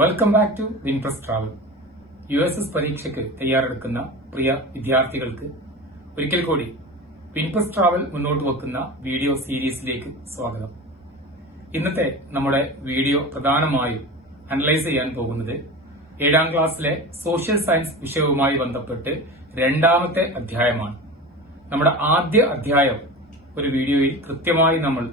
Welcome back to Winpress travel. USS പരീക്ഷയ്ക്ക് തയ്യാറെടുക്കുന്ന പ്രിയ വിദ്യാർത്ഥികൾക്ക് ഒരിക്കൽ കൂടി വിൻപ്രസ് ട്രാവൽ മുന്നോട്ട് വെക്കുന്ന വീഡിയോ സീരീസിലേക്ക് സ്വാഗതം. ഇന്നത്തെ നമ്മുടെ വീഡിയോ പ്രധാനമായും അനലൈസ് ചെയ്യാൻ പോകുന്നത് 7ാം ക്ലാസ്സിലെ സോഷ്യൽ സയൻസ് വിഷയവുമായി ബന്ധപ്പെട്ട് രണ്ടാമത്തെ അധ്യായമാണ്. നമ്മുടെ ആദ്യ അധ്യായം ഒരു വീഡിയോയിൽ കൃത്യമായി നമ്മൾ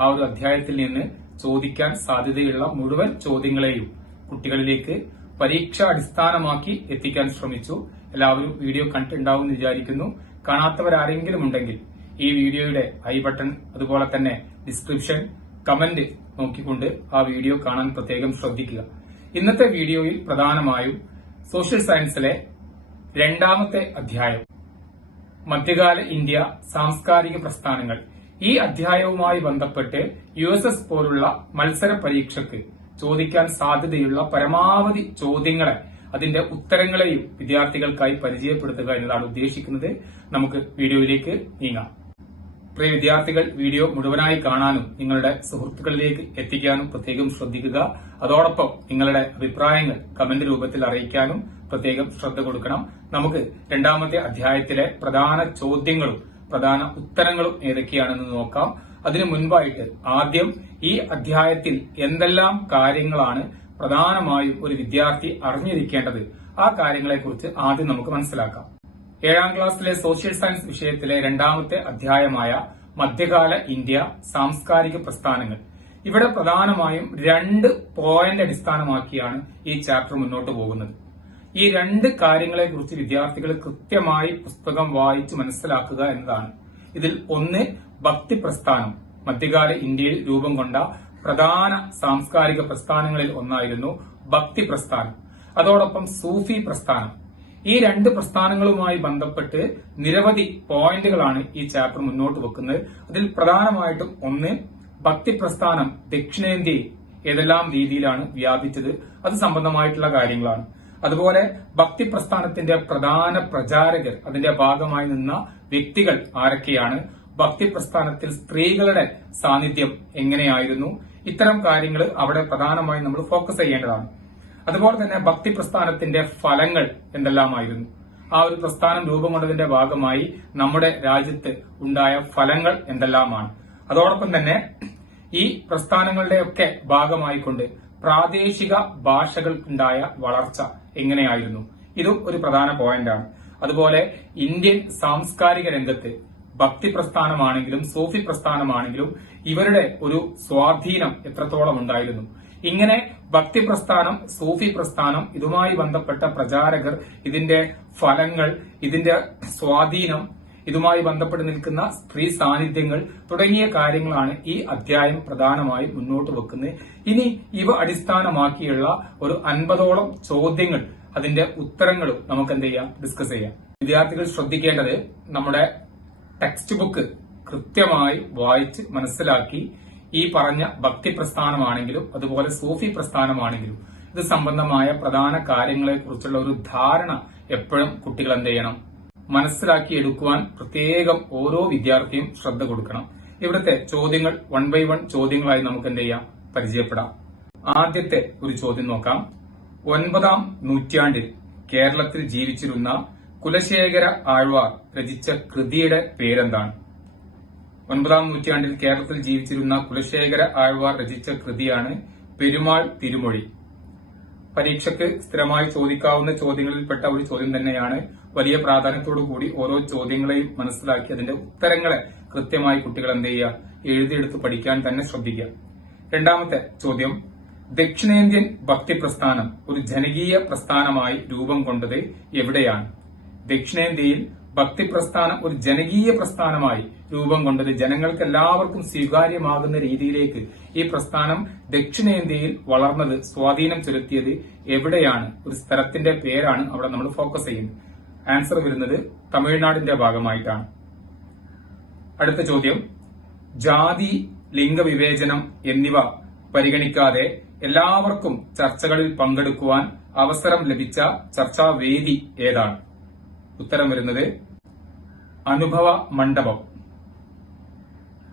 ആ ഒരു അധ്യായത്തിൽ നിന്ന് ചോദിക്കാൻ സാധ്യതയുള്ള മുഴുവൻ ചോദ്യങ്ങളെയും കുട്ടികളിലേക്ക് പരീക്ഷ അടിസ്ഥാനമാക്കി എത്തിക്കാൻ ശ്രമിച്ചു. എല്ലാവരും വീഡിയോ കണ്ടിട്ടുണ്ടാവും വിചാരിക്കുന്നു. കാണാത്തവരാരെങ്കിലും ഉണ്ടെങ്കിൽ ഈ വീഡിയോയുടെ ഐ ബട്ടൺ അതുപോലെ തന്നെ ഡിസ്ക്രിപ്ഷൻ കമന്റ് നോക്കിക്കൊണ്ട് ആ വീഡിയോ കാണാൻ പ്രത്യേകം ശ്രദ്ധിക്കുക. ഇന്നത്തെ വീഡിയോയിൽ പ്രധാനമായും സോഷ്യൽ സയൻസിലെ രണ്ടാമത്തെ അധ്യായം മധ്യകാല ഇന്ത്യ സാംസ്കാരിക പ്രസ്ഥാനങ്ങൾ, ഈ അധ്യായവുമായി ബന്ധപ്പെട്ട് USS പോലുള്ള മത്സര പരീക്ഷയ്ക്ക് ചോദിക്കാൻ സാധ്യതയുള്ള പരമാവധി ചോദ്യങ്ങളെ അതിന്റെ ഉത്തരങ്ങളെയും വിദ്യാർത്ഥികൾക്കായി പരിചയപ്പെടുത്തുക എന്നതാണ് ഉദ്ദേശിക്കുന്നത്. നമുക്ക് വീഡിയോയിലേക്ക് നീങ്ങാം. പ്രിയ വിദ്യാർത്ഥികൾ, വീഡിയോ മുഴുവനായി കാണാനും നിങ്ങളുടെ സുഹൃത്തുക്കളിലേക്ക് എത്തിക്കാനും പ്രത്യേകം ശ്രദ്ധിക്കുക. അതോടൊപ്പം നിങ്ങളുടെ അഭിപ്രായങ്ങൾ കമന്റ് രൂപത്തിൽ അറിയിക്കാനും പ്രത്യേകം ശ്രദ്ധ കൊടുക്കണം. നമുക്ക് രണ്ടാമത്തെ അധ്യായത്തിലെ പ്രധാന ചോദ്യങ്ങളും പ്രധാന ഉത്തരങ്ങളും ഏതൊക്കെയാണെന്ന് നോക്കാം. അതിനു മുൻപായിട്ട് ആദ്യം ഈ അധ്യായത്തിൽ എന്തെല്ലാം കാര്യങ്ങളാണ് പ്രധാനമായും ഒരു വിദ്യാർത്ഥി അറിഞ്ഞിരിക്കേണ്ടത്, ആ കാര്യങ്ങളെക്കുറിച്ച് ആദ്യം നമുക്ക് മനസ്സിലാക്കാം. 7ാം ക്ലാസ്സിലെ സോഷ്യൽ സയൻസ് വിഷയത്തിലെ രണ്ടാമത്തെ അധ്യായമായ മധ്യകാല ഇന്ത്യ സാംസ്കാരിക പ്രസ്ഥാനങ്ങൾ, ഇവിടെ പ്രധാനമായും 2 പോയിന്റ് അടിസ്ഥാനമാക്കിയാണ് ഈ ചാപ്റ്റർ മുന്നോട്ട് പോകുന്നത്. ഈ 2 കാര്യങ്ങളെക്കുറിച്ച് വിദ്യാർത്ഥികൾ കൃത്യമായി പുസ്തകം വായിച്ച് മനസ്സിലാക്കുക എന്നതാണ്. ഇതിൽ ഒന്ന്, ഭക്തി പ്രസ്ഥാനം. മധ്യകാല ഇന്ത്യയിൽ രൂപം കൊണ്ട പ്രധാന സാംസ്കാരിക പ്രസ്ഥാനങ്ങളിൽ ഒന്നായിരുന്നു ഭക്തി പ്രസ്ഥാനം. അതോടൊപ്പം സൂഫി പ്രസ്ഥാനം. ഈ 2 പ്രസ്ഥാനങ്ങളുമായി ബന്ധപ്പെട്ട് നിരവധി പോയിന്റുകളാണ് ഈ ചാപ്റ്റർ മുന്നോട്ട് വെക്കുന്നത്. അതിൽ പ്രധാനമായിട്ടും ഒന്ന്, ഭക്തി പ്രസ്ഥാനം ദക്ഷിണേന്ത്യയിൽ ഏതെല്ലാം രീതിയിലാണ് വ്യാപിച്ചത്, അത് സംബന്ധമായിട്ടുള്ള കാര്യങ്ങളാണ്. അതുപോലെ ഭക്തി പ്രസ്ഥാനത്തിന്റെ പ്രധാന പ്രചാരകർ, അതിന്റെ ഭാഗമായി നിന്ന വ്യക്തികൾ ആരൊക്കെയാണ്, ഭക്തി പ്രസ്ഥാനത്തിൽ സ്ത്രീകളുടെ സാന്നിധ്യം എങ്ങനെയായിരുന്നു, ഇത്തരം കാര്യങ്ങൾ അവിടെ പ്രധാനമായും നമ്മൾ ഫോക്കസ് ചെയ്യേണ്ടതാണ്. അതുപോലെ തന്നെ ഭക്തി പ്രസ്ഥാനത്തിന്റെ ഫലങ്ങൾ എന്തെല്ലാമായിരുന്നു, ആ ഒരു പ്രസ്ഥാനം രൂപം കൊണ്ടതിന്റെ ഭാഗമായി നമ്മുടെ രാജ്യത്ത് ഉണ്ടായ ഫലങ്ങൾ എന്തെല്ലാമാണ്. അതോടൊപ്പം തന്നെ ഈ പ്രസ്ഥാനങ്ങളുടെയൊക്കെ ഭാഗമായിക്കൊണ്ട് പ്രാദേശിക ഭാഷകൾക്കുണ്ടായ വളർച്ച എങ്ങനെയായിരുന്നു, ഇതും ഒരു പ്രധാന പോയിന്റാണ്. അതുപോലെ ഇന്ത്യൻ സാംസ്കാരിക രംഗത്ത് ഭക്തി പ്രസ്ഥാനമാണെങ്കിലും സൂഫി പ്രസ്ഥാനമാണെങ്കിലും ഇവരുടെ ഒരു സ്വാധീനം എത്രത്തോളം ഉണ്ടായിരുന്നു. ഇങ്ങനെ ഭക്തി പ്രസ്ഥാനം, സൂഫി പ്രസ്ഥാനം, ഇതുമായി ബന്ധപ്പെട്ട പ്രചാരകർ, ഇതിന്റെ ഫലങ്ങൾ, ഇതിന്റെ സ്വാധീനം, ഇതുമായി ബന്ധപ്പെട്ട് നിൽക്കുന്ന സ്ത്രീ സാന്നിധ്യങ്ങൾ തുടങ്ങിയ കാര്യങ്ങളാണ് ഈ അധ്യായം പ്രധാനമായും മുന്നോട്ട് വെക്കുന്നത്. ഇനി ഇവ അടിസ്ഥാനമാക്കിയുള്ള ഒരു 50ഓളം ചോദ്യങ്ങൾ, അതിന്റെ ഉത്തരങ്ങളും നമുക്ക് എന്ത് ചെയ്യാം, ഡിസ്കസ് ചെയ്യാം. വിദ്യാർത്ഥികൾ ശ്രദ്ധിക്കേണ്ടത്, നമ്മുടെ ടെക്സ്റ്റ് ബുക്ക് കൃത്യമായി വായിച്ച് മനസ്സിലാക്കി ഈ പറഞ്ഞ ഭക്തി പ്രസ്ഥാനമാണെങ്കിലും അതുപോലെ സൂഫി പ്രസ്ഥാനമാണെങ്കിലും ഇത് സംബന്ധമായ പ്രധാന കാര്യങ്ങളെക്കുറിച്ചുള്ള ഒരു ധാരണ എപ്പോഴും കുട്ടികൾ എന്ത് ചെയ്യണം, മനസ്സിലാക്കിയെടുക്കുവാൻ പ്രത്യേകം ഓരോ വിദ്യാർത്ഥിയും ശ്രദ്ധ കൊടുക്കണം. ഇവിടുത്തെ ചോദ്യങ്ങൾ 1 by 1 ചോദ്യങ്ങളായി നമുക്ക് എന്ത് ചെയ്യാം, പരിചയപ്പെടാം. ആദ്യത്തെ ഒരു ചോദ്യം നോക്കാം. 9ാം നൂറ്റാണ്ടിൽ കേരളത്തിൽ ജീവിച്ചിരുന്ന കുലശേഖര ആഴ്വാർ രചിച്ച കൃതിയുടെ പേരെന്താണ്? 9ാം നൂറ്റാണ്ടിൽ കേരളത്തിൽ ജീവിച്ചിരുന്ന കുലശേഖര ആഴ്വാർ രചിച്ച കൃതിയാണ് പെരുമാൾ തിരുമൊഴി. പരീക്ഷയ്ക്ക് സ്ഥിരമായി ചോദിക്കാവുന്ന ചോദ്യങ്ങളിൽപ്പെട്ട ഒരു ചോദ്യം തന്നെയാണ്. വലിയ പ്രാധാന്യത്തോടു കൂടി ഓരോ ചോദ്യങ്ങളെയും മനസ്സിലാക്കി അതിന്റെ ഉത്തരങ്ങളെ കൃത്യമായി കുട്ടികൾ എന്ത് ചെയ്യുക, എഴുതിയെടുത്ത് പഠിക്കാൻ തന്നെ ശ്രദ്ധിക്കുക. രണ്ടാമത്തെ ചോദ്യം, ദക്ഷിണേന്ത്യൻ ഭക്തി പ്രസ്ഥാനം ഒരു ജനകീയ പ്രസ്ഥാനമായി രൂപം കൊണ്ടത് എവിടെയാണ്? ദക്ഷിണേന്ത്യയിൽ ഭക്തി പ്രസ്ഥാനം ഒരു ജനകീയ പ്രസ്ഥാനമായി രൂപം കൊണ്ടത്, ജനങ്ങൾക്ക് എല്ലാവർക്കും സ്വീകാര്യമാകുന്ന രീതിയിലേക്ക് ഈ പ്രസ്ഥാനം ദക്ഷിണേന്ത്യയിൽ വളർന്നത്, സ്വാധീനം ചെലുത്തിയത് എവിടെയാണ്? ഒരു സ്ഥലത്തിന്റെ പേരാണ് അവിടെ നമ്മൾ ഫോക്കസ് ചെയ്യുന്നത്. ആൻസർ വരുന്നത് തമിഴ്നാടിന്റെ ഭാഗമായിട്ടാണ്. അടുത്ത ചോദ്യം, ജാതി, ലിംഗവിവേചനം എന്നിവ പരിഗണിക്കാതെ എല്ലാവർക്കും ചർച്ചകളിൽ പങ്കെടുക്കുവാൻ അവസരം ലഭിച്ച ചർച്ചാവേദി ഏതാണ്? ഉത്തരം വരുന്നത് അനുഭവ മണ്ഡപം.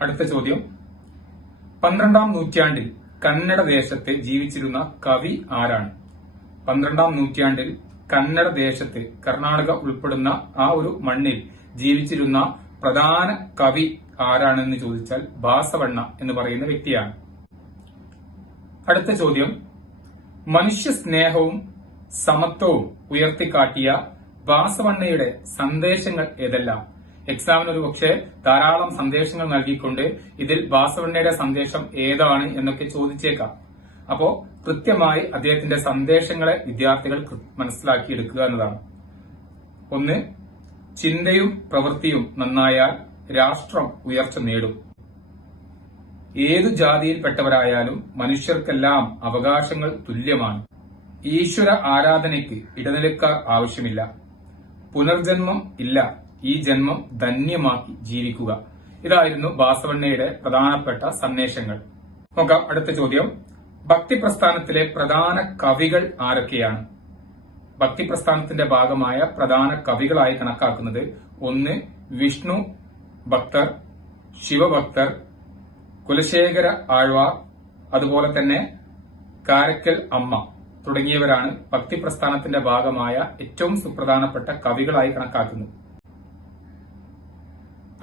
അടുത്ത ചോദ്യം, 12ാം നൂറ്റാണ്ടിൽ കന്നഡ ദേശത്ത് ജീവിച്ചിരുന്ന കവി ആരാണ്? 12ാം നൂറ്റാണ്ടിൽ കന്നഡ ദേശത്ത് കർണാടക ഉൾപ്പെടുന്ന ആ ഒരു മണ്ണിൽ ജീവിച്ചിരുന്ന പ്രധാന കവി ആരാണെന്ന് ചോദിച്ചാൽ ബാസവണ്ണ എന്ന് പറയുന്ന വ്യക്തിയാണ്. അടുത്ത ചോദ്യം, മനുഷ്യ സ്നേഹവും സമത്വവും ഉയർത്തിക്കാട്ടിയ ബാസവണ്ണയുടെ സന്ദേശങ്ങൾ ഏതെല്ലാം? എക്സാമിന് ഒരു പക്ഷേ ധാരാളം സന്ദേശങ്ങൾ നൽകിക്കൊണ്ട് ഇതിൽ ബാസവണ്ണയുടെ സന്ദേശം ഏതാണ് എന്നൊക്കെ ചോദിച്ചേക്കാം. അപ്പോ കൃത്യമായി അദ്ദേഹത്തിന്റെ സന്ദേശങ്ങളെ വിദ്യാർത്ഥികൾ മനസ്സിലാക്കിയെടുക്കുക എന്നതാണ്. 1. ചിന്തയും പ്രവൃത്തിയും നന്നായാൽ രാഷ്ട്രം ഉയർച്ച നേടും. ഏതു ജാതിയിൽപ്പെട്ടവരായാലും മനുഷ്യർക്കെല്ലാം അവകാശങ്ങൾ തുല്യമാണ്. ഈശ്വര ആരാധനയ്ക്ക് ഇടനിലക്കാർ ആവശ്യമില്ല. പുനർജന്മം ഇല്ല. ഈ ജന്മം ധന്യമാക്കി ജീവിക്കുക. ഇതായിരുന്നു ബാസവണ്ണയുടെ പ്രധാനപ്പെട്ട സന്ദേശങ്ങൾ. നോക്കാം അടുത്ത ചോദ്യം. ഭക്തി പ്രസ്ഥാനത്തിലെ പ്രധാന കവികൾ ആരൊക്കെയാണ്? ഭക്തി പ്രസ്ഥാനത്തിന്റെ ഭാഗമായ പ്രധാന കവികളായി കണക്കാക്കുന്നത് 1. വിഷ്ണു ഭക്തർ, ശിവഭക്തർ, കുലശേഖര ആഴ്വാർ, അതുപോലെ തന്നെ കാരക്കൽ അമ്മ തുടങ്ങിയവരാണ് ഭക്തി പ്രസ്ഥാനത്തിന്റെ ഭാഗമായ ഏറ്റവും സുപ്രധാനപ്പെട്ട കവികളായി കണക്കാക്കുന്നത്.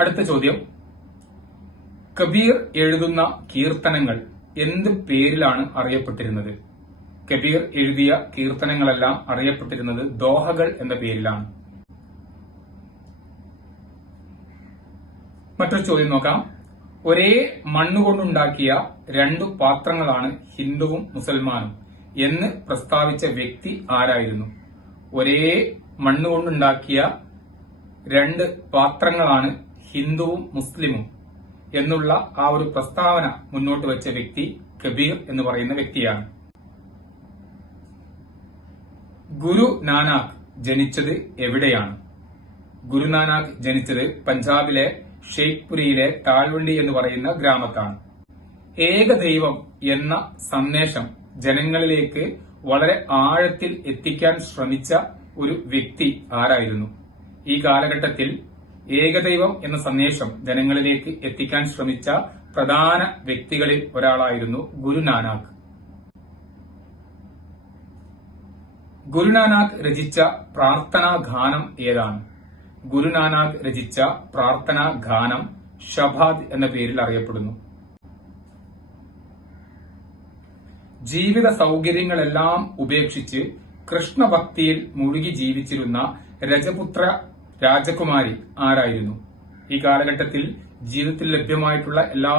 അടുത്ത ചോദ്യം, കബീർ എഴുതുന്ന കീർത്തനങ്ങൾ എന്ത് പേരിലാണ് അറിയപ്പെട്ടിരുന്നത്? കബീർ എഴുതിയ കീർത്തനങ്ങളെല്ലാം അറിയപ്പെട്ടിരുന്നത് ദോഹകൾ എന്ന പേരിലാണ്. മറ്റൊരു ചോദ്യം നോക്കാം. ഒരേ മണ്ണുകൊണ്ടുണ്ടാക്കിയ 2 പാത്രങ്ങളാണ് ഹിന്ദുവും മുസൽമാനും എന്ന് പ്രസ്താവിച്ച വ്യക്തി ആരായിരുന്നു? ഒരേ മണ്ണുകൊണ്ടുണ്ടാക്കിയ 2 പാത്രങ്ങളാണ് ഹിന്ദുവും മുസ്ലിമും എന്നുള്ള ആ ഒരു പ്രസ്താവന മുന്നോട്ട് വെച്ച വ്യക്തി കബീർ എന്ന് പറയുന്ന വ്യക്തിയാണ്. ഗുരു നാനാക്ക് ജനിച്ചത് എവിടെയാണ്? ഗുരുനാനാക്ക് ജനിച്ചത് പഞ്ചാബിലെ ഷെയ്ഖ്പുരിയിലെ താഴ്വണ്ടി എന്ന് പറയുന്ന ഗ്രാമത്താണ്. ഏകദൈവം എന്ന സന്ദേശം ജനങ്ങളിലേക്ക് വളരെ ആഴത്തിൽ എത്തിക്കാൻ ശ്രമിച്ച ഒരു വ്യക്തി ആരായിരുന്നു? ഈ കാലഘട്ടത്തിൽ ഏകദൈവം എന്ന സന്ദേശം ജനങ്ങളിലേക്ക് എത്തിക്കാൻ ശ്രമിച്ച പ്രധാന വ്യക്തികളിൽ ഒരാളായിരുന്നു ഗുരുനാനാക്ക്. ഗുരുനാനാക്ക് രചിച്ച പ്രാർത്ഥനാ ഗാനം ഏതാണ്? ഗുരുനാനാക്ക് രചിച്ച പ്രാർത്ഥനാ ഗാനം ഷബാദ് എന്ന പേരിൽ അറിയപ്പെടുന്നു. ജീവിത സൗകര്യങ്ങളെല്ലാം ഉപേക്ഷിച്ച് കൃഷ്ണഭക്തിയിൽ മുഴുകി ജീവിച്ചിരുന്ന രജപുത്ര രാജകുമാരി ആരായിരുന്നു? ഈ കാലഘട്ടത്തിൽ ജീവിതത്തിൽ ലഭ്യമായിട്ടുള്ള എല്ലാ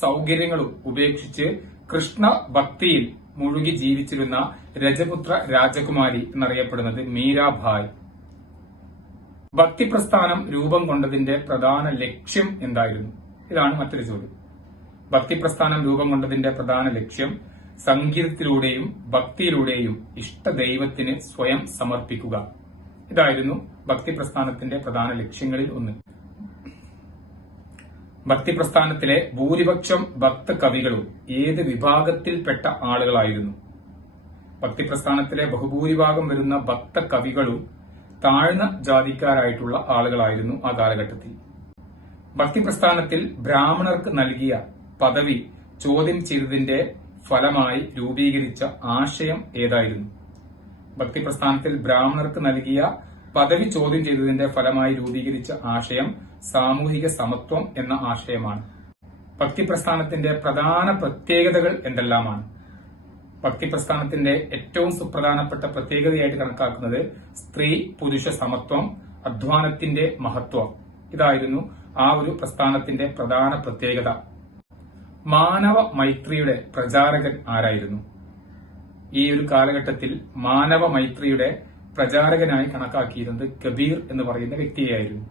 സൗകര്യങ്ങളും ഉപേക്ഷിച്ച് കൃഷ്ണ ഭക്തിയിൽ മുഴുകി ജീവിച്ചിരുന്ന രജപുത്ര രാജകുമാരി എന്നറിയപ്പെടുന്നത് മീരാഭായ്. ഭക്തി പ്രസ്ഥാനം രൂപം കൊണ്ടതിന്റെ പ്രധാന ലക്ഷ്യം എന്തായിരുന്നു? ഇതാണ് മറ്റൊരു ചോദ്യം. ഭക്തി പ്രസ്ഥാനം രൂപം കൊണ്ടതിന്റെ പ്രധാന ലക്ഷ്യം സംഗീതത്തിലൂടെയും ഭക്തിയിലൂടെയും ഇഷ്ടദൈവത്തിന് സ്വയം സമർപ്പിക്കുക. ഇതായിരുന്നു ഭക്തി പ്രസ്ഥാനത്തിന്റെ പ്രധാന ലക്ഷ്യങ്ങളിൽ ഒന്ന്. ഭക്തി പ്രസ്ഥാനത്തിലെ ഭൂരിപക്ഷം ഭക്ത കവികളും ഏത് വിഭാഗത്തിൽപ്പെട്ട ആളുകളായിരുന്നു? ഭക്തി പ്രസ്ഥാനത്തിലെ ബഹുഭൂരിഭാഗം വരുന്ന ഭക്ത കവികളും താഴ്ന്ന ജാതിക്കാരായിട്ടുള്ള ആളുകളായിരുന്നു ആ കാലഘട്ടത്തിൽ. ഭക്തി പ്രസ്ഥാനത്തിൽ ബ്രാഹ്മണർക്ക് നൽകിയ പദവി ചോദ്യം ചെയ്തതിന്റെ ഫലമായി രൂപീകരിച്ച ആശയം ഏതായിരുന്നു? ഭക്തി പ്രസ്ഥാനത്തിൽ ബ്രാഹ്മണർക്ക് നൽകിയ പദവി ചോദ്യം ചെയ്തതിന്റെ ഫലമായി രൂപീകരിച്ച ആശയം സാമൂഹിക സമത്വം എന്ന ആശയമാണ്. ഭക്തി പ്രസ്ഥാനത്തിന്റെ പ്രധാന പ്രത്യേകതകൾ എന്തെല്ലാമാണ്? ഭക്തി പ്രസ്ഥാനത്തിന്റെ ഏറ്റവും സുപ്രധാനപ്പെട്ട പ്രത്യേകതയായിട്ട് കണക്കാക്കുന്നത് സ്ത്രീ പുരുഷ സമത്വം, അധ്വാനത്തിന്റെ മഹത്വം. ഇതായിരുന്നു ആ ഒരു പ്രസ്ഥാനത്തിന്റെ പ്രധാന പ്രത്യേകത. മാനവ മൈത്രിയുടെ പ്രചാരകൻ ആരായിരുന്നു? ഈ ഒരു കാലഘട്ടത്തിൽ മാനവ മൈത്രിയുടെ പ്രചാരകനായി കണക്കാക്കിയിരുന്നത് കബീർ എന്ന് പറയുന്ന വ്യക്തിയായിരുന്നു.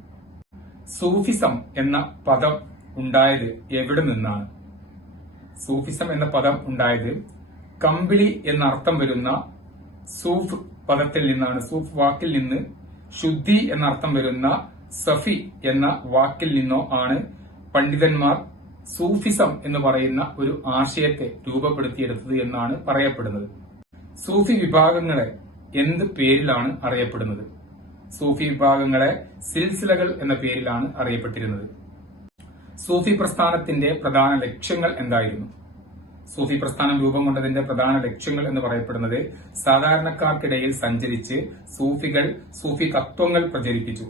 സൂഫിസം എന്ന പദം ഉണ്ടായത് എവിടെ നിന്നാണ്? സൂഫിസം എന്ന പദം ഉണ്ടായത് കമ്പിളി എന്ന അർത്ഥം വരുന്ന സൂഫ് പദത്തിൽ നിന്നാണ്. സൂഫ് വാക്കിൽ നിന്ന് ശുദ്ധി എന്ന അർത്ഥം വരുന്ന സഫി എന്ന വാക്കിൽ നിന്നോ ആണ് പണ്ഡിതന്മാർ സൂഫിസം എന്ന് പറയുന്ന ഒരു ആശയത്തെ രൂപപ്പെടുത്തിയെടുത്തത് എന്നാണ് പറയപ്പെടുന്നത്. സൂഫി വിഭാഗങ്ങളെ എന്ത് പേരിലാണ് അറിയപ്പെടുന്നത്? സൂഫി വിഭാഗങ്ങളെ സിൽസിലകൾ എന്ന പേരിലാണ് അറിയപ്പെട്ടിരുന്നത്. സൂഫി പ്രസ്ഥാനത്തിന്റെ പ്രധാന ലക്ഷ്യങ്ങൾ എന്തായിരുന്നു? സൂഫി പ്രസ്ഥാനം രൂപം കൊണ്ടതിന്റെ പ്രധാന ലക്ഷ്യങ്ങൾ എന്ന് പറയപ്പെടുന്നത് സാധാരണക്കാർക്കിടയിൽ സഞ്ചരിച്ച് സൂഫി തത്വങ്ങൾ പ്രചരിപ്പിച്ചു.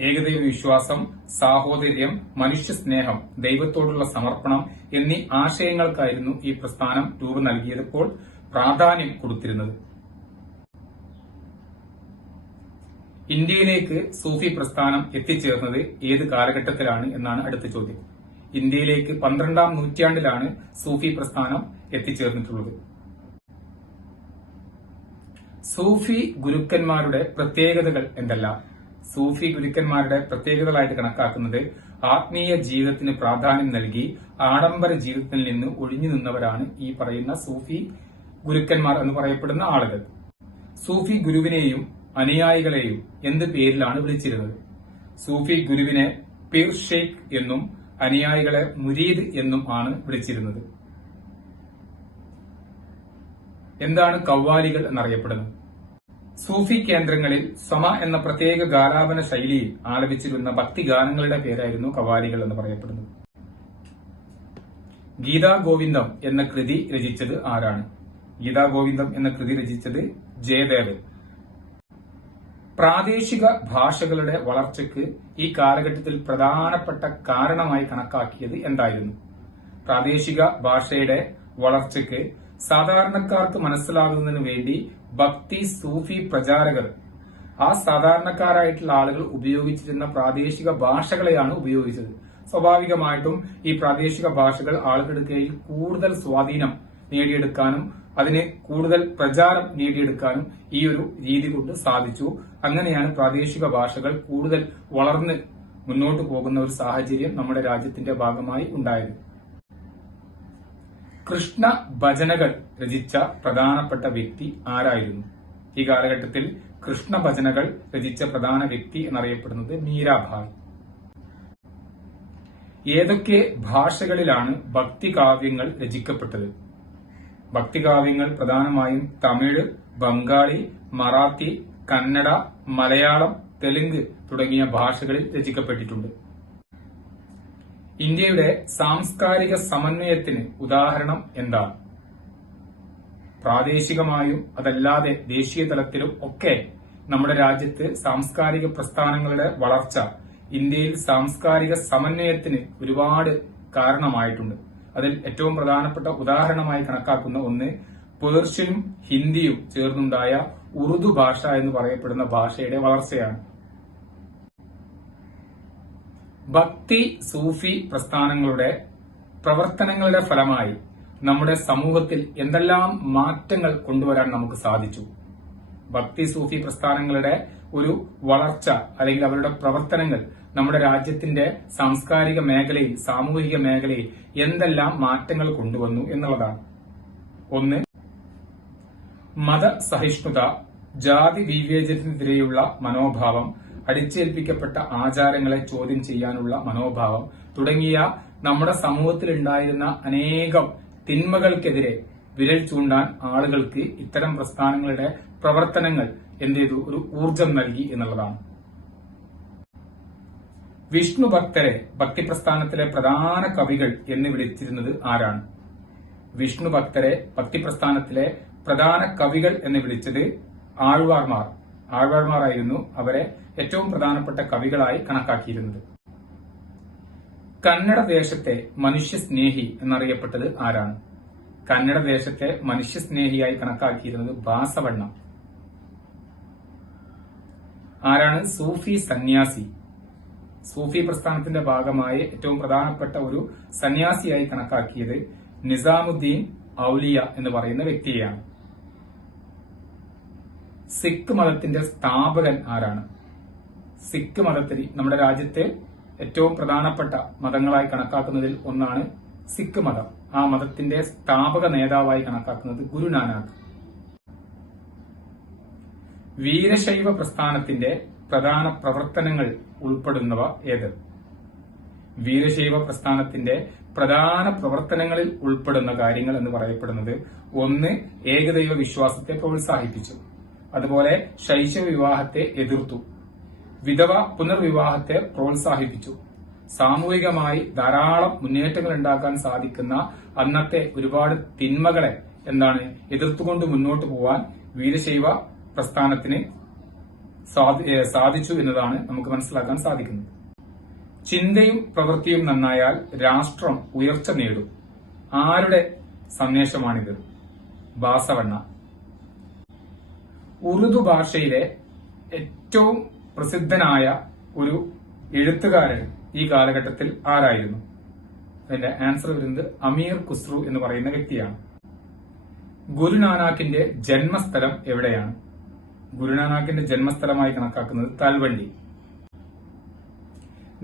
ഏകദൈവ വിശ്വാസം, സാഹോദര്യം, മനുഷ്യസ്നേഹം, ദൈവത്തോടുള്ള സമർപ്പണം എന്നീ ആശയങ്ങൾക്കായിരുന്നു ഈ പ്രസ്ഥാനം രൂപം നൽകിയപ്പോൾ പ്രാധാന്യം കൊടുത്തിരുന്നത്. ഇന്ത്യയിലേക്ക് സൂഫി പ്രസ്ഥാനം എത്തിച്ചേർന്നത് ഏത് കാലഘട്ടത്തിലാണ് എന്നാണ് അടുത്ത ചോദ്യം. ഇന്ത്യയിലേക്ക് 12ാം നൂറ്റാണ്ടിലാണ് സൂഫി പ്രസ്ഥാനം എത്തിച്ചേർന്നിട്ടുള്ളത്. സൂഫി ഗുരുക്കന്മാരുടെ പ്രത്യേകതകൾ എന്തെല്ലാം? സൂഫി ഗുരുക്കന്മാരുടെ പ്രത്യേകതകളായിട്ട് കണക്കാക്കുന്നത് ആത്മീയ ജീവിതത്തിന് പ്രാധാന്യം നൽകി ആഡംബര ജീവിതത്തിൽ നിന്ന് ഒഴിഞ്ഞു നിന്നവരാണ് ഈ പറയുന്ന സൂഫി ഗുരുക്കന്മാർ എന്ന് പറയപ്പെടുന്ന ആളുകൾ. സൂഫി ഗുരുവിനെയും അനുയായികളെയും എന്ത് പേരിലാണ് വിളിച്ചിരുന്നത്? സൂഫി ഗുരുവിനെ പീർ ഷെയ്ഖ് എന്നും അനുയായികളെ മുരീദ് എന്നും ആണ് വിളിച്ചിരുന്നത്. എന്താണ് കവ്വാലികൾ എന്നറിയപ്പെടുന്നത്? സൂഫി കേന്ദ്രങ്ങളിൽ സമ എന്ന പ്രത്യേക ഗാലാപന ശൈലിയിൽ ആലപിച്ചിരുന്ന ഭക്തിഗാനങ്ങളുടെ പേരായിരുന്നു കവാലികൾ എന്ന് പറയപ്പെടുന്നത്. ഗീതാ ഗോവിന്ദം എന്ന കൃതി രചിച്ചത് ആരാണ്? ഗീതാ ഗോവിന്ദം എന്ന കൃതി രചിച്ചത് ജയദേവൻ. പ്രാദേശിക ഭാഷകളുടെ വളർച്ചയ്ക്ക് ഈ കാലഘട്ടത്തിൽ പ്രധാനപ്പെട്ട കാരണമായി കണക്കാക്കിയത് എന്തായിരുന്നു? പ്രാദേശിക ഭാഷയുടെ വളർച്ചയ്ക്ക് സാധാരണക്കാർക്ക് മനസ്സിലാകുന്നതിന് വേണ്ടി ഭക്തി സൂഫി പ്രചാരകർ ആ സാധാരണക്കാരായിട്ടുള്ള ആളുകൾ ഉപയോഗിച്ചിരുന്ന പ്രാദേശിക ഭാഷകളെയാണ് ഉപയോഗിച്ചത്. സ്വാഭാവികമായിട്ടും ഈ പ്രാദേശിക ഭാഷകൾ ആളുകളുടെ കയ്യിൽ കൂടുതൽ സ്വാധീനം നേടിയെടുക്കാനും അതിന് കൂടുതൽ പ്രചാരം നേടിയെടുക്കാനും ഈ ഒരു രീതി കൊണ്ട് സാധിച്ചു. അങ്ങനെയാണ് പ്രാദേശിക ഭാഷകൾ കൂടുതൽ വളർന്ന് മുന്നോട്ട് പോകുന്ന ഒരു സാഹചര്യം നമ്മുടെ രാജ്യത്തിന്റെ ഭാഗമായി ഉണ്ടായത്. കൃഷ്ണ ഭജനകൾ രചിച്ച പ്രധാനപ്പെട്ട വ്യക്തി ആരായിരുന്നു? ഈ കാലഘട്ടത്തിൽ കൃഷ്ണ ഭജനകൾ രചിച്ച പ്രധാന വ്യക്തി എന്നറിയപ്പെടുന്നത് മീരാഭായ്. ഏതൊക്കെ ഭാഷകളിലാണ് ഭക്തികാവ്യങ്ങൾ രചിക്കപ്പെട്ടത്? ഭക്തികാവ്യങ്ങൾ പ്രധാനമായും തമിഴ്, ബംഗാളി, മറാത്തി, കന്നഡ, മലയാളം, തെലുങ്ക് തുടങ്ങിയ ഭാഷകളിൽ രചിക്കപ്പെട്ടിട്ടുണ്ട്. ഇന്ത്യയുടെ സാംസ്കാരിക സമന്വയത്തിന് ഉദാഹരണം എന്താണ്? പ്രാദേശികമായും അതല്ലാതെ ദേശീയ തലത്തിലും ഒക്കെ നമ്മുടെ രാജ്യത്ത് സാംസ്കാരിക പ്രസ്ഥാനങ്ങളുടെ വളർച്ച ഇന്ത്യയിൽ സാംസ്കാരിക സമന്വയത്തിന് ഒരുപാട് കാരണമായിട്ടുണ്ട്. അതിൽ ഏറ്റവും പ്രധാനപ്പെട്ട ഉദാഹരണമായി കണക്കാക്കുന്ന ഒന്ന് പേർഷ്യനും ഹിന്ദിയും ചേർന്നുണ്ടായ ഉറുദു ഭാഷ എന്ന് പറയപ്പെടുന്ന ഭാഷയുടെ വളർച്ചയാണ്. ഭക്തി സൂഫി പ്രസ്ഥാനങ്ങളുടെ പ്രവർത്തനങ്ങളുടെ ഫലമായി നമ്മുടെ സമൂഹത്തിൽ എന്തെല്ലാം മാറ്റങ്ങൾ കൊണ്ടുവരാൻ നമുക്ക് സാധിച്ചു? ഭക്തി സൂഫി പ്രസ്ഥാനങ്ങളുടെ ഒരു വളർച്ച അല്ലെങ്കിൽ അവരുടെ പ്രവർത്തനങ്ങൾ നമ്മുടെ രാജ്യത്തിന്റെ സാംസ്കാരിക മേഖലയിൽ, സാമൂഹിക മേഖലയിൽ എന്തെല്ലാം മാറ്റങ്ങൾ കൊണ്ടുവന്നു എന്നുള്ളതാണ്. ഒന്ന്, മതസഹിഷ്ണുത, ജാതി വിവേചനത്തിനെതിരെയുള്ള മനോഭാവം, അടിച്ചേൽപ്പിക്കപ്പെട്ട ആചാരങ്ങളെ ചോദ്യം ചെയ്യാനുള്ള മനോഭാവം തുടങ്ങിയ നമ്മുടെ സമൂഹത്തിൽ ഉണ്ടായിരുന്ന അനേകം തിന്മകൾക്കെതിരെ വിരൽ ചൂണ്ടാൻ ആളുകൾക്ക് ഇത്തരം പ്രസ്ഥാനങ്ങളുടെ പ്രവർത്തനങ്ങൾ എന്ത് ഒരു ഊർജം നൽകി എന്നുള്ളതാണ്. വിഷ്ണു ഭക്തരെ ഭക്തിപ്രസ്ഥാനത്തിലെ പ്രധാന കവികൾ എന്ന് വിളിച്ചിരുന്നത് ആരാണ്? വിഷ്ണു ഭക്തരെ ഭക്തിപ്രസ്ഥാനത്തിലെ പ്രധാന കവികൾ എന്ന് വിളിച്ചത് ആഴ്വാർമാരായിരുന്നു അവരെ ഏറ്റവും പ്രധാനപ്പെട്ട കവികളായി കണക്കാക്കിയിരുന്നത്. കന്നഡ ദേശത്തെ മനുഷ്യസ്നേഹി എന്നറിയപ്പെട്ടത് ആരാണ്? കന്നഡ ദേശത്തെ മനുഷ്യസ്നേഹിയായി കണക്കാക്കിയിരുന്നത് ബാസവണ്ണ. ആരാണ് സൂഫി സന്യാസി? സൂഫി പ്രസ്ഥാനത്തിന്റെ ഭാഗമായ ഏറ്റവും പ്രധാനപ്പെട്ട ഒരു സന്യാസിയായി കണക്കാക്കിയത് നിസാമുദ്ദീൻ ഔലിയ എന്ന് പറയുന്ന വ്യക്തിയെയാണ്. സിഖ് മതത്തിന്റെ സ്ഥാപകൻ ആരാണ്? സിഖ് മതത്തിൽ നമ്മുടെ രാജ്യത്തെ ഏറ്റവും പ്രധാനപ്പെട്ട മതങ്ങളായി കണക്കാക്കുന്നതിൽ ഒന്നാണ് സിഖ് മതം. ആ മതത്തിന്റെ സ്ഥാപക നേതാവായി കണക്കാക്കുന്നത് ഗുരുനാനാക്ക്. വീരശൈവ പ്രസ്ഥാനത്തിന്റെ പ്രധാന പ്രവർത്തനങ്ങൾ ഉൾപ്പെടുന്നവ ഏത്? വീരശൈവ പ്രസ്ഥാനത്തിന്റെ പ്രധാന പ്രവർത്തനങ്ങളിൽ ഉൾപ്പെടുന്ന കാര്യങ്ങൾ എന്ന് പറയപ്പെടുന്നത് ഒന്ന്, ഏകദൈവ വിശ്വാസത്തെ പ്രോത്സാഹിപ്പിച്ചു. അതുപോലെ ശൈശവ വിവാഹത്തെ എതിർത്തു. വിധവ പുനർവിവാഹത്തെ പ്രോത്സാഹിപ്പിച്ചു. സാമൂഹികമായി ധാരാളം മുന്നേറ്റങ്ങൾ ഉണ്ടാക്കാൻ സാധിക്കുന്ന അന്നത്തെ ഒരുപാട് തിന്മകളെ എതിർത്തുകൊണ്ട് മുന്നോട്ട് പോവാൻ വീരശൈവ പ്രസ്ഥാനത്തിന് സാധിച്ചു എന്നതാണ് നമുക്ക് മനസ്സിലാക്കാൻ സാധിക്കുന്നത്. ചിന്തയും പ്രവൃത്തിയും നന്നായാൽ രാഷ്ട്രം ഉയർച്ച നേടും. ആരുടെ സന്ദേശമാണിത്? ബാസവണ്ണ. ഉറുദു ഭാഷയിലെ ഏറ്റവും പ്രസിദ്ധനായ ഒരു എഴുത്തുകാരൻ ഈ കാലഘട്ടത്തിൽ ആരായിരുന്നു? അതിന്റെ ആൻസർ വരുന്നത് അമീർ ഖുസ്രു എന്ന് പറയുന്ന വ്യക്തിയാണ്. ഗുരുനാനാക്കിന്റെ ജന്മസ്ഥലം എവിടെയാണ്? ഗുരുനാനാക്കിന്റെ ജന്മസ്ഥലമായി കണക്കാക്കുന്നത് തൽവണ്ടി.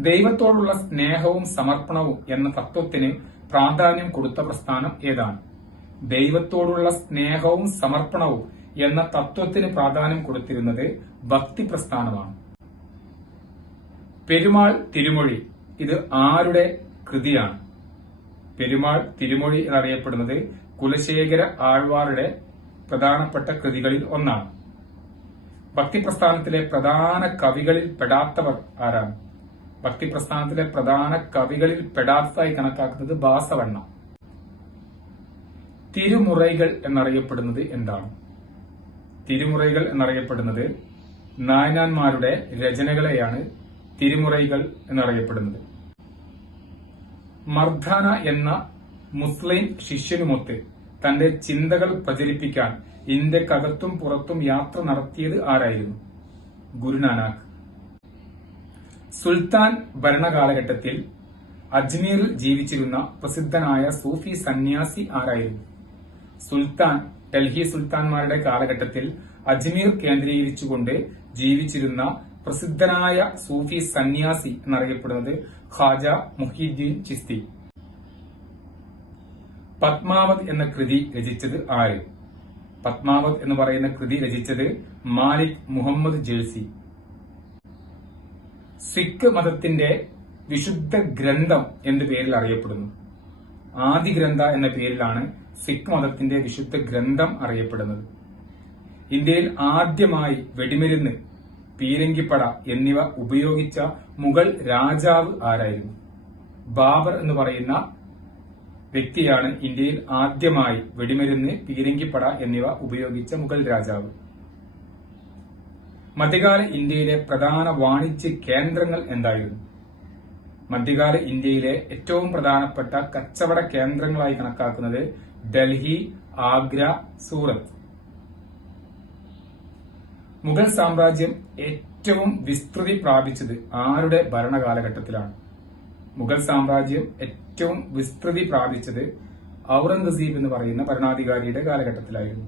ദൈവത്തോടുള്ള സ്നേഹവും സമർപ്പണവും എന്ന തത്വത്തിന് പ്രാധാന്യം കൊടുത്ത പ്രസ്ഥാനം ഏതാണ്? ദൈവത്തോടുള്ള സ്നേഹവും സമർപ്പണവും എന്ന തത്വത്തിന് പ്രാധാന്യം കൊടുത്തിരുന്നത് ഭക്തി പ്രസ്ഥാനമാണ്. പെരുമാൾ തിരുമൊഴി ഇത് ആരുടെ കൃതിയാണ്? പെരുമാൾ തിരുമൊഴി എന്നറിയപ്പെടുന്നത് കുലശേഖര ആഴ്വാറുടെ പ്രധാനപ്പെട്ട കൃതികളിൽ ഒന്നാണ്. ഭക്തിപ്രസ്ഥാനത്തിലെ പ്രധാന കവികളിൽ പെടാത്തവർ ആരാണ്? ഭക്തിപ്രസ്ഥാനത്തിലെ പ്രധാന കവികളിൽ പെടാത്തതായി കണക്കാക്കുന്നത് ബാസവണ്ണ. തിരുമുറൈകൾ എന്നറിയപ്പെടുന്നത് എന്താണ്? തിരുമുറൈകൾ എന്നറിയപ്പെടുന്നത് നായനാന്മാരുടെ രചനകളെയാണ് തിരുമുറൈകൾ എന്നറിയപ്പെടുന്നത്. മർദാന എന്ന മുസ്ലിം ശിഷ്യനുമൊത്ത് തന്റെ ചിന്തകൾ പ്രചരിപ്പിക്കാൻ ഇന്ത്യക്കകത്തും പുറത്തും യാത്ര നടത്തിയത് ആരായിരുന്നു? ഗുരുനാനാക്ക്. സുൽത്താൻ ഭരണകാലഘട്ടത്തിൽ അജ്മീറിൽ ജീവിച്ചിരുന്ന പ്രസിദ്ധനായ സൂഫി സന്യാസി ആരായിരുന്നു? സുൽത്താൻ ഡൽഹി സുൽത്താൻമാരുടെ കാലഘട്ടത്തിൽ അജ്മീർ കേന്ദ്രീകരിച്ചുകൊണ്ട് ജീവിച്ചിരുന്ന പ്രസിദ്ധനായ സൂഫി സന്യാസി എന്നറിയപ്പെടുന്നത് ഖാജ മുഹീദ്ദീൻ ചിസ്തി. പത്മാവത് എന്ന കൃതി രചിച്ചത് ആര്? പത്മാവത് എന്ന് പറയുന്ന കൃതി രചിച്ചത് മാലിക് മുഹമ്മദ് ജേഴ്സി. സിഖ് മതത്തിന്റെ വിശുദ്ധ ഗ്രന്ഥം എന്ന പേരിൽ അറിയപ്പെടുന്നു. ആദി ഗ്രന്ഥ എന്ന പേരിലാണ് സിഖ് മതത്തിന്റെ വിശുദ്ധ ഗ്രന്ഥം അറിയപ്പെടുന്നത്. ഇന്ത്യയിൽ ആദ്യമായി വെടിമരുന്ന്, പീരങ്കിപ്പട എന്നിവ ഉപയോഗിച്ച മുഗൾ രാജാവ് ആരായിരുന്നു? ബാബർ എന്ന് പറയുന്ന വ്യക്തിയാണ് ഇന്ത്യയിൽ ആദ്യമായി വെടിമരുന്ന്, പീരങ്കിപ്പട എന്നിവ ഉപയോഗിച്ച മുഗൾ രാജാവ്. മധ്യകാല ഇന്ത്യയിലെ പ്രധാന വാണിജ്യ കേന്ദ്രങ്ങൾ എന്തായിരുന്നു? മധ്യകാല ഇന്ത്യയിലെ ഏറ്റവും പ്രധാനപ്പെട്ട കച്ചവട കേന്ദ്രങ്ങളായി കണക്കാക്കുന്നത് ഡൽഹി, ആഗ്ര, സൂറത്ത്. മുഗൾ സാമ്രാജ്യം ഏറ്റവും വിസ്തൃതി പ്രാപിച്ചത് ആരുടെ ഭരണകാലഘട്ടത്തിലാണ്? മുഗൾ സാമ്രാജ്യം ഏറ്റവും വിസ്തൃതി പ്രാപിച്ചത് ഔറംഗസീബ് എന്ന് പറയുന്ന ഭരണാധികാരിയുടെ കാലഘട്ടത്തിലായിരുന്നു.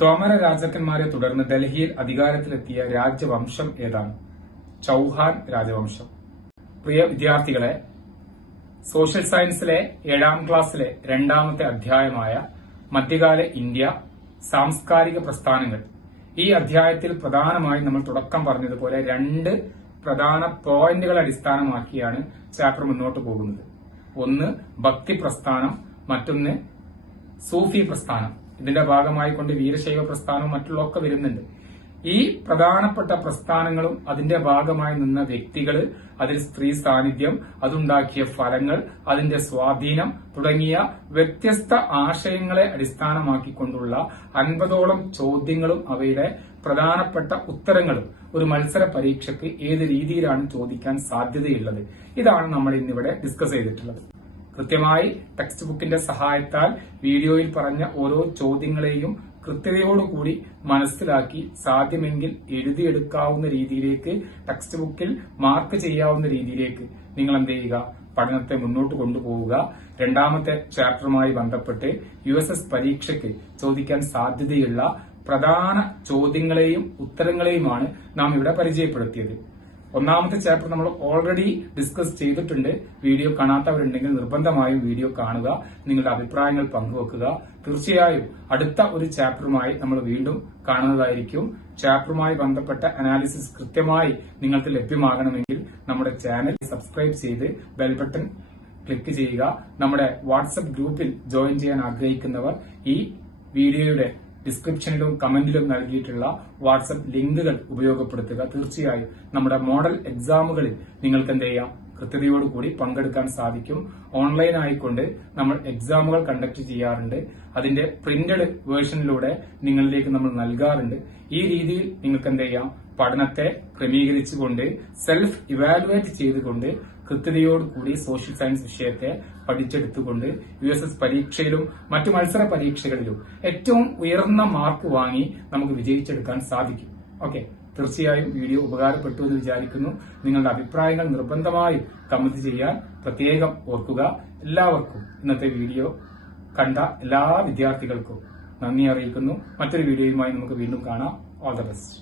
തോമര രാജാക്കന്മാരെ തുടർന്ന് ഡൽഹിയിൽ അധികാരത്തിലെത്തിയ രാജവംശം ഏതാണ്? ചൌഹാൻ രാജവംശം. പ്രിയ വിദ്യാർത്ഥികളെ, സോഷ്യൽ സയൻസിലെ 7ാം ക്ലാസ്സിലെ 2ാമത്തെ അധ്യായമായ മധ്യകാല ഇന്ത്യ, സാംസ്കാരിക പ്രസ്ഥാനങ്ങൾ, ഈ അധ്യായത്തിൽ പ്രധാനമായും നമ്മൾ തുടക്കം പറഞ്ഞതുപോലെ 2 പ്രധാന പോയിന്റുകൾ അടിസ്ഥാനമാക്കിയാണ് ചാപ്റ്റർ മുന്നോട്ട് പോകുന്നത്. ഒന്ന് ഭക്തി പ്രസ്ഥാനം, മറ്റൊന്ന് സൂഫി പ്രസ്ഥാനം. ഇതിന്റെ ഭാഗമായി കൊണ്ട് വീരശൈവ പ്രസ്ഥാനവും മറ്റുള്ളതൊക്കെ വരുന്നുണ്ട്. ഈ പ്രധാനപ്പെട്ട പ്രസ്ഥാനങ്ങളും അതിന്റെ ഭാഗമായി നിന്ന വ്യക്തികൾ, അതിൽ സ്ത്രീ സാന്നിധ്യം, അതുണ്ടാക്കിയ ഫലങ്ങൾ, അതിന്റെ സ്വാധീനം തുടങ്ങിയ വ്യത്യസ്ത ആശയങ്ങളെ അടിസ്ഥാനമാക്കിക്കൊണ്ടുള്ള 50ഓളം ചോദ്യങ്ങളും അവയുടെ പ്രധാനപ്പെട്ട ഉത്തരങ്ങളും ഒരു മത്സര പരീക്ഷയ്ക്ക് ഏത് രീതിയിലാണ് ചോദിക്കാൻ സാധ്യതയുള്ളത്, ഇതാണ് നമ്മൾ ഇന്നിവിടെ ഡിസ്കസ് ചെയ്തിട്ടുള്ളത്. കൃത്യമായി ടെക്സ്റ്റ് ബുക്കിന്റെ സഹായത്താൽ വീഡിയോയിൽ പറഞ്ഞ ഓരോ ചോദ്യങ്ങളെയും കൃത്യതയോടുകൂടി മനസ്സിലാക്കി സാധ്യമെങ്കിൽ എഴുതിയെടുക്കാവുന്ന രീതിയിലേക്ക്, ടെക്സ്റ്റ് ബുക്കിൽ മാർക്ക് ചെയ്യാവുന്ന രീതിയിലേക്ക് നിങ്ങൾ എന്ത് ചെയ്യുക? പഠനത്തെ മുന്നോട്ട് കൊണ്ടുപോവുക. 2ാമത്തെ ചാപ്റ്ററുമായി ബന്ധപ്പെട്ട് USS പരീക്ഷയ്ക്ക് ചോദിക്കാൻ സാധ്യതയുള്ള പ്രധാന ചോദ്യങ്ങളെയും ഉത്തരങ്ങളെയുമാണ് നാം ഇവിടെ പരിചയപ്പെടുത്തിയത്. 1ാമത്തെ ചാപ്റ്റർ നമ്മൾ ഓൾറെഡി ഡിസ്കസ് ചെയ്തിട്ടുണ്ട്. വീഡിയോ കാണാത്തവരുണ്ടെങ്കിൽ നിർബന്ധമായും വീഡിയോ കാണുക, നിങ്ങളുടെ അഭിപ്രായങ്ങൾ പങ്കുവെക്കുക. തീർച്ചയായും അടുത്ത ഒരു ചാപ്റ്ററുമായി നമ്മൾ വീണ്ടും കാണുന്നതായിരിക്കും. ചാപ്റ്ററുമായി ബന്ധപ്പെട്ട അനാലിസിസ് കൃത്യമായി നിങ്ങൾക്ക് ലഭ്യമാകണമെങ്കിൽ നമ്മുടെ ചാനൽ സബ്സ്ക്രൈബ് ചെയ്ത് ബെൽ ബട്ടൺ ക്ലിക്ക് ചെയ്യുക. നമ്മുടെ വാട്സ്ആപ്പ് ഗ്രൂപ്പിൽ ജോയിൻ ചെയ്യാൻ ആഗ്രഹിക്കുന്നവർ ഈ വീഡിയോയുടെ ഡിസ്ക്രിപ്ഷനിലും കമന്റിലും നൽകിയിട്ടുള്ള വാട്സപ്പ് ലിങ്കുകൾ ഉപയോഗപ്പെടുത്തുക. തീർച്ചയായും നമ്മുടെ മോഡൽ എക്സാമുകളിൽ നിങ്ങൾക്ക് എന്ത് ചെയ്യാം, കൃത്യതയോടുകൂടി പങ്കെടുക്കാൻ സാധിക്കും. ഓൺലൈൻ ആയിക്കൊണ്ട് നമ്മൾ എക്സാമുകൾ കണ്ടക്ട് ചെയ്യാറുണ്ട്. അതിന്റെ പ്രിന്റഡ് വേർഷനിലൂടെ നിങ്ങളിലേക്ക് നമ്മൾ നൽകാറുണ്ട്. ഈ രീതിയിൽ നിങ്ങൾക്ക് എന്ത് ചെയ്യാം, പഠനത്തെ ക്രമീകരിച്ചുകൊണ്ട് സെൽഫ് ഇവാലുവേറ്റ് ചെയ്തുകൊണ്ട് കൃത്യതയോടുകൂടി സോഷ്യൽ സയൻസ് വിഷയത്തെ പഠിച്ചെടുത്തുകൊണ്ട് USS പരീക്ഷയിലും മറ്റു മത്സര പരീക്ഷകളിലും ഏറ്റവും ഉയർന്ന മാർക്ക് വാങ്ങി നമുക്ക് വിജയിച്ചെടുക്കാൻ സാധിക്കും. ഓക്കെ, തീർച്ചയായും വീഡിയോ ഉപകാരപ്പെട്ടു എന്ന് വിചാരിക്കുന്നു. നിങ്ങളുടെ അഭിപ്രായങ്ങൾ നിർബന്ധമായും കമന്റ് ചെയ്യാൻ പ്രത്യേകം ഓർക്കുക. എല്ലാവർക്കും ഇന്നത്തെ വീഡിയോ കണ്ട എല്ലാ വിദ്യാർത്ഥികൾക്കും നന്ദി അറിയിക്കുന്നു. മറ്റൊരു വീഡിയോയുമായി നമുക്ക് വീണ്ടും കാണാം. All the best.